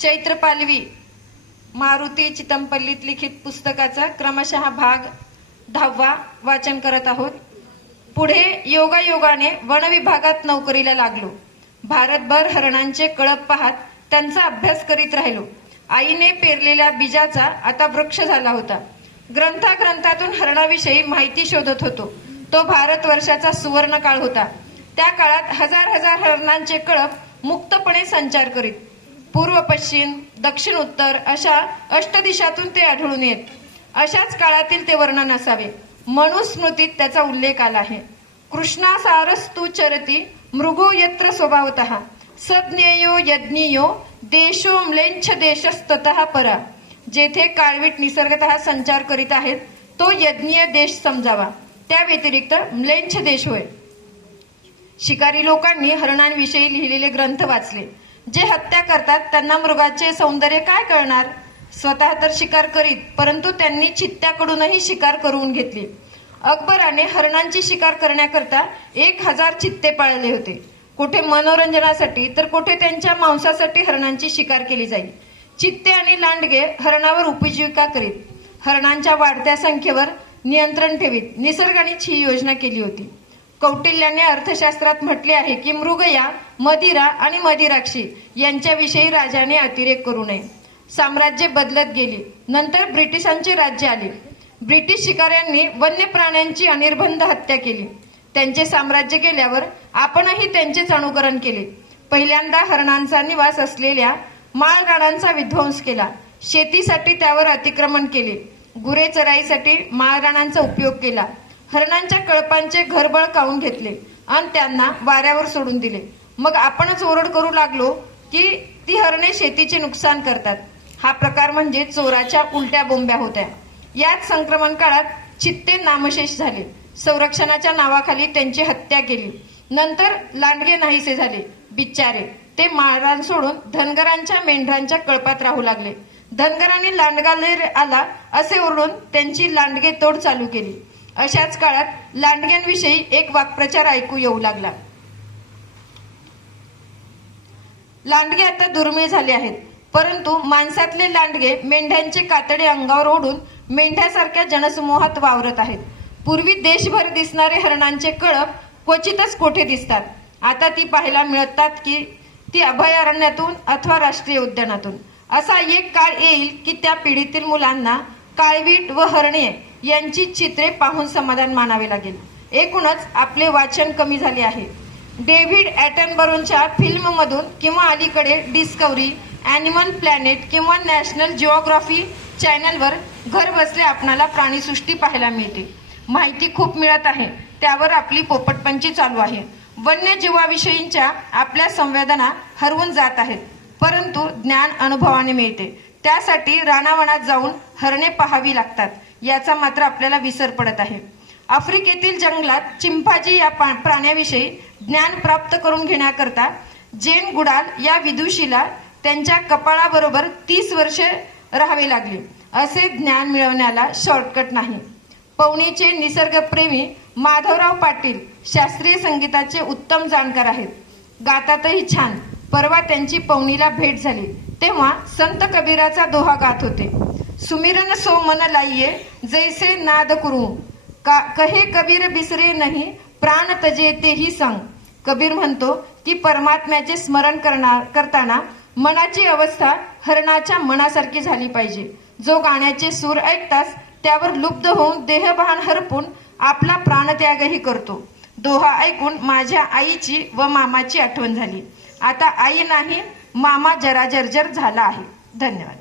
चैत्र पालवी मारुती चितंपल्लीत लिखित पुस्तकाचा क्रमशः भाग दहावा वाचन करत आहोत. पुढे योगायोगाने वन विभागात नोकरीला लागलो. भारतभर हरणांचे कळप पाहत त्यांचा अभ्यास करीत राहिलो. आईने पेरलेल्या बीजाचा आता वृक्ष झाला होता. ग्रंथाग्रंथातून हरणाविषयी माहिती शोधत होतो. तो भारतवर्षाचा सुवर्ण काळ होता. त्या काळात हजार हजार हरणांचे कळप मुक्तपणे संचार करीत. पूर्व पश्चिम दक्षिण उत्तर अशा अष्टदिशातून ते आढळून येत. अशाच काळातील ते वर्णन असावे. मनुस्मृतीत त्याचा उल्लेख आला आहे. कृष्णासारस्तु चरती मृगो यत्र स्वभावत. सज्ञेयो यज्ञीयो देशो म्लेंछ देशस्तत परा. जेथे काळवीट निसर्गतः संचार करीत आहेत तो यज्ञीय देश समजावा. त्या व्यतिरिक्त म्लेंछ देश होय. शिकारी लोकांनी हरणांविषयी लिहिलेले ग्रंथ वाचले. जे हत्या करतात त्यांना मृगाचे सौंदर्य काय कळणार? स्वतः तर शिकार करीत परंतु त्यांनी चित्त्याकडूनही शिकार करून घेतली. अकबराने हरणांची शिकार करण्याकरता एक हजार चित्ते पाळले होते. कुठे मनोरंजनासाठी तर कुठे त्यांच्या मांसासाठी हरणांची शिकार केली जाईल चित्ते आणि लांडगे हरणावर उपजीविका करीत. हरणांच्या वाढत्या संख्येवर नियंत्रण ठेवीत. निसर्गानेच ही योजना केली होती. कौटिल्याने अर्थशास्त्रात म्हटले आहे की मृगया मदिरा आणि मदिराक्षी यांच्याविषयी राजाने अतिरेक करू नये. साम्राज्य बदलत गेली. नंतर ब्रिटिशांचे राज्य आले. ब्रिटिश शिकाऱ्यांनी वन्य प्राण्यांची अनिर्बंध हत्या केली. त्यांचे साम्राज्य गेल्यावर आपणही त्यांचेच अनुकरण केले. पहिल्यांदा हरणांचा निवास असलेल्या माळराणांचा विध्वंस केला. शेतीसाठी त्यावर अतिक्रमण केले. गुरे चराईसाठी माळराणांचा उपयोग केला. हरणांच्या कळपांचे घरबळ काढून घेतले आणि त्यांना वाऱ्यावर सोडून दिले. मग आपणच ओरड करू लागलो की ती हरणे शेतीचे नुकसान करतात. हा प्रकार म्हणजे चोराच्या उलट्या बोंब्या होत्या. याच संक्रमण काळात चित्ते नामशेष झाले. संरक्षणाच्या नावाखाली त्यांची हत्या केली. नंतर लांडगे नाहीसे झाले. बिचारे ते माळरान सोडून धनगरांच्या मेंढरांच्या कळपात राहू लागले. धनगरांनी लांडगाले आला असे ओरडून त्यांची लांडगे तोड चालू केली. अशाच काळात लांडग्यांविषयी एक वाक्प्रचार ऐकू येऊ लागला. लांडगे आता दुर्मिळ झाले आहेत. परंतु माणसातले लांडगे मेंढ्यांचे कातडे अंगावर ओढून मेंढ्यासारख्या जनसमूहात वावरत आहेत. पूर्वी देशभर दिसणारे हरणांचे कळप क्वचितच कोठे दिसतात? आता ती पाहायला मिळतात की ती अभयारण्यातून अथवा राष्ट्रीय उद्यानातून. असा एक काळ येईल की त्या पिढीतील मुलांना काळवीट व हरणे यांची चित्रे पाहून समाधान मानावे लागेल. एकूणच आपले वाचन कमी झाले आहे. डेव्हिड ॲटनबरोनच्या फिल्ममधून किंवा अलीकडे डिस्कवरी अॅनिमल प्लॅनेट किंवा नॅशनल जिओग्राफी चॅनलवर घर बसले आपणाला प्राणीसृष्टी पाहायला मिळते. माहिती खूप मिळत आहे. त्यावर आपली पोपटपंची चालू आहे. वन्यजीवाविषयींच्या आपल्या संवेदना हरवून जात आहेत. परंतु ज्ञान अनुभवाने मिळते. त्यासाठी रानावनात जाऊन हरणे पाहावी लागतात. याचा मात्र आपल्याला विसर पडत आहे. आफ्रिकेतील जंगलात चिंपाजी या पा- प्राण्याविषयी ज्ञान प्राप्त करून घेण्याकरता जेन गुडाल या विदुषीला त्यांच्या कपाळाबरोबर तीस वर्षे राहावे लागले. असे ज्ञान मिळवण्याला शॉर्टकट नाही. पवनीचे निसर्गप्रेमी माधवराव पाटील शास्त्रीय संगीताचे उत्तम जाणकार आहेत. गातातही छान. परवा त्यांची पवनीला भेट झाली. तेव्हा संत कबीराचा दोहा गात होते. सुमिरन सो मन लाइये जैसे नाद करू। का कहे कबीर बिसरे नाही प्राण तजे तेही संग। कबीर म्हणतो की परमात्म्याचे स्मरण करणार करताना मनाची अवस्था हरणाच्या मनासारखी झाली पाहिजे. जो गाण्याचे सूर ऐकताच त्यावर लुप्त होऊन देहभान हरपून आपला प्राणत्यागही करतो. दोहा ऐकून माझ्या आईची व मामाची आठवण झाली. आता आई नाही मामा जरा जर्जर झाला आहे. धन्यवाद.